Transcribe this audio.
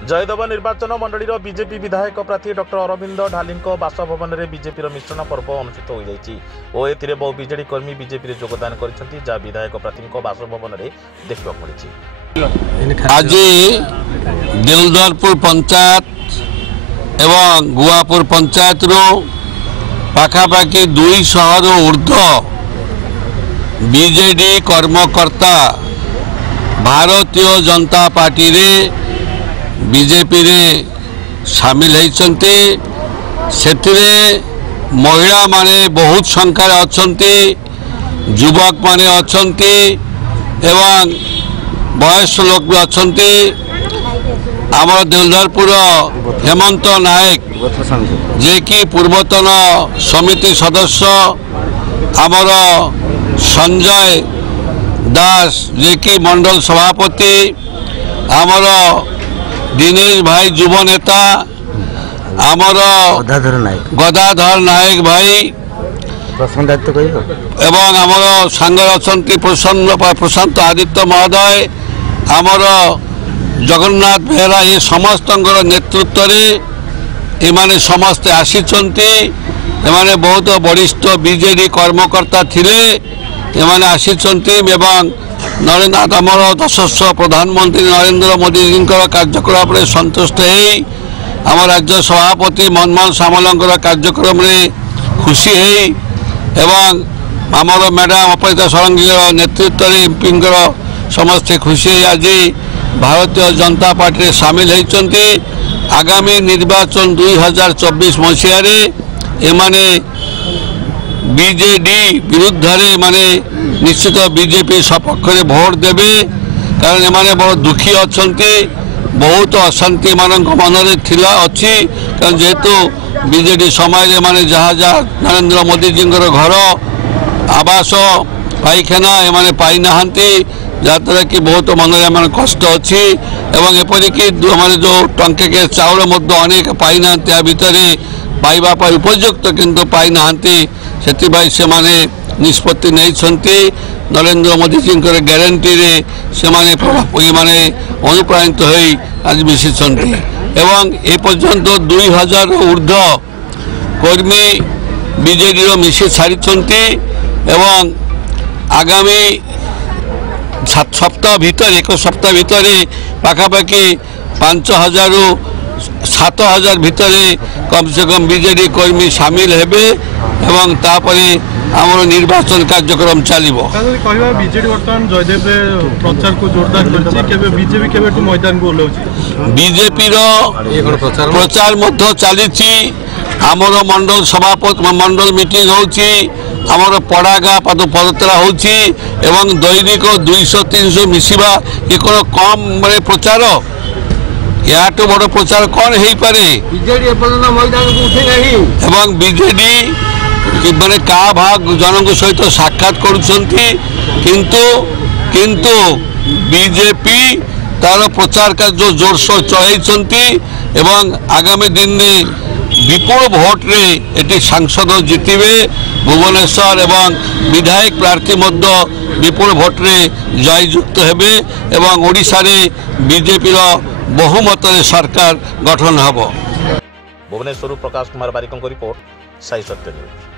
जयदेव निर्वाचन मंडलीर बीजेपी विधायक प्रार्थी डॉक्टर अरविंद ढाली बासभवन में बीजेपी मिश्रण पर्व अनुष्ठित हो जाएगी और एथिरे बहु बीजेडी कर्मी बीजेपी योगदान करछंती जा विधायक प्रार्थी बासभवन में देखा मिली। आज देउलधरपुर पंचायत एवं गुआपुर पंचायत पाखापाखि 200 ऊर्ध्व बीजेडी कर्मकर्ता भारतीय जनता पार्टी रे बीजेपी रे शामिल होती। महिला माने बहुत संख्यार अछंती, युवक माने अछंती एवं वयस्क लोक भी अछंती। आमर देउलधरपुर हेमंत नायक जे कि पूर्वतन समिति सदस्य, आमर संजय दास जे कि मंडल सभापति, आमर दिनेश भाई युव नेता, आमर गदाधर नायक भाई एवं आमर सांगर अछंती प्रशांत आदित्य महोदय, आमर जगन्नाथ बेहरा, ये समस्त नेतृत्व रे एमाने समस्ते आसीचंती। एमाने बहुत वरिष्ठ बीजेडी कर्मकर्ता थिले, एमाने आसीचंती एवं नरेंद्र आमर यशस्वी प्रधानमंत्री नरेंद्र मोदी जी कार्यक्रम में संतुष्ट हो आम राज्य सभापति मनमोहन सामल कार्यक्रम में खुशी एवं आमर मैडम अपरिता षडंगी नेतृत्व में एमपी समस्ते खुशी आज भारतीय जनता पार्टी सामिल होती। आगामी निर्वाचन 2024 मसीह एमाने बीजेडी विरुद्ध माने निश्चित बीजेपी सपक्ष में भोट देवे, कारण एमाने बहुत दुखी अच्छा, बहुत अशांति मान मन अच्छी। कारण जेहेतु बीजेडी समय माने जहाँ जहाँ नरेंद्र मोदी जी घर आवास पाइखाना एमाने पाई नाहंती, जहाँद्वारा कि बहुत मन में कष्ट अच्छी एवं एपरिक जो टंके के चाउल अनेक पाई ना भितर पाइबा उपयुक्त किंतु पाई नाहंती, से माने निष्पत्ति नहीं। नरेंद्र मोदी जी ग्यारंटी रे से माने अनुप्राणित हो आज मिशी एवं ए पर्यंत 2000 ऊर्ध्व कर्मी बीजेडी मिशी सारी एवं आगामी सप्ताह भीतर एक सप्ताह भीतर पाखापाखि 5000 रु 7000 भीतर कम से कम बीजेडी कर्मी सामिल हेबे एवं तापरे आमर निर्वाचन कार्यक्रम चलिबो। बीजेडी वर्तमान जयदेव प्रचार को जोरदार करछि, बीजेपी केबेटु मैदान को ओलाउछि, बीजेपी रो प्रचार मध्य चलीछि। आमर मंडल सभापति मंडल मीटिंग होछि, आमर पड़ा गाँ पदयात्रा होछि एवं दैनिक 200-300 मिसिबा ये कोन कम माने प्रचार, याटू बड़ प्रचार कौन हो पारे। बीजेडी मैदान को उठे नहीं एवं बीजेडी माने का भाग जन सहित साक्षात करुछंती, किंतु बीजेपी तार प्रचार का जो जोरसोर चलाइछंती एवं आगामी दिन में विपुल भोट रे एटी सांसद जितिबे। भुवनेश्वर एवं विधायक प्रार्थी मध्य विपुल भोट रे जययुक्त हेबे एवं ओडिशा रे बीजेपी बहुमत सरकार गठन हब। भुवनेश्वर प्रकाश कुमार बारिकों रिपोर्ट साई सत्य न्यूज।